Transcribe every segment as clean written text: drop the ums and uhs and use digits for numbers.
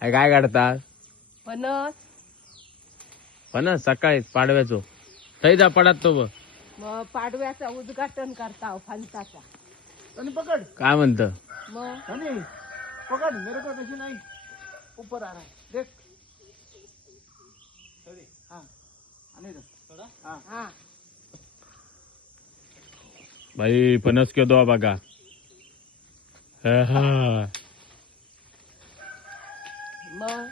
काय काढतात? फणस फणस सकाळी पाडव्याचो थंय जा पडात तो बघ. मग पाडव्याचा उद्घाटन करता फणसाचा. आणि पकड़ काय म्हणत? मग हनी पकड़ मेरे को कैसे नहीं ऊपर आ रहा है देख हाँ आने दो थोड़ा हाँ हा भाई फणस केव्हा बघा. मग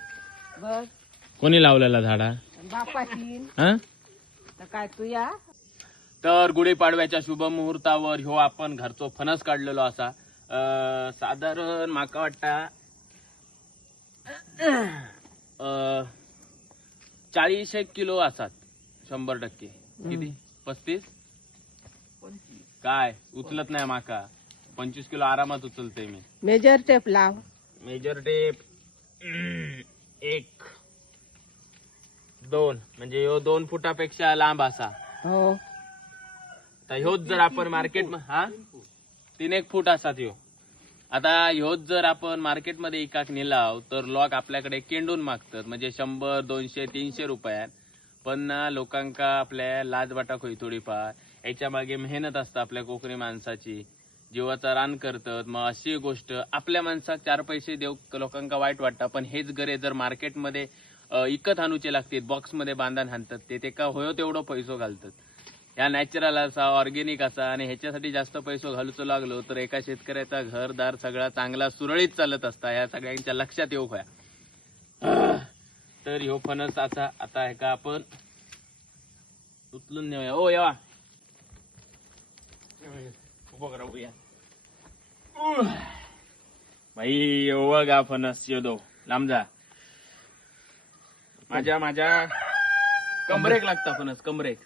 बस कोणी लावलेला झाडा? बापाची हा? तर काय तू या तर गुढीपाडव्याच्या शुभ मुहूर्तावर ह्यो आपण घरचो फणस काढलेलो असा. साधारण माका वाटता 40 किलो असतात. 100%. किती? 35? काय उचलत नाही माका. 25 किलो आरामात उचलते मी. मेजर टेप लाव. मेजर टेप 1 2 म्हणजे ह्यो 2 फुटापेक्षा लांब असा. हो तर ह्योच जर आपण मार्केट हा 3-1 फूट असतात ह्यो. आता ह्योच जर आपण मार्केटमध्ये एकाक नेलाव तर लोक आपल्याकडे केंडून मागतात म्हणजे 100, 200, 300 रुपयात. पण लोकांका आपल्या लाज वाटाक होई थोडीफार. याच्या मागे मेहनत असतं आपल्या कोकणी माणसाची. जीवाचा रान करतात. मग अशी गोष्ट आपल्या माणसाक 4 पैसे देऊ लोकांका वाईट वाटतं. पण हेच गरे जर मार्केटमध्ये इकत हाणूचे लागतात बॉक्समध्ये बांधून हाणतात ते का होयो तेवढं पैसो घालतात. ह्या नॅचरल असा ऑर्गेनिक असा आणि ह्याच्यासाठी जास्त पैसो घालूचो लागलो तर एका शेतकऱ्याचा घरदार सगळा चांगला सुरळीत चालत असता. या सगळ्यांच्या लक्षात येऊ होया. तर ह्यो फणस असा आता हे का आपण उचलून नेऊया. ओ या उभं करा उभ्या. भाई येऊ गा फणस येदो लांब जा. माझ्या कमरेक लागता फणस कमरेक.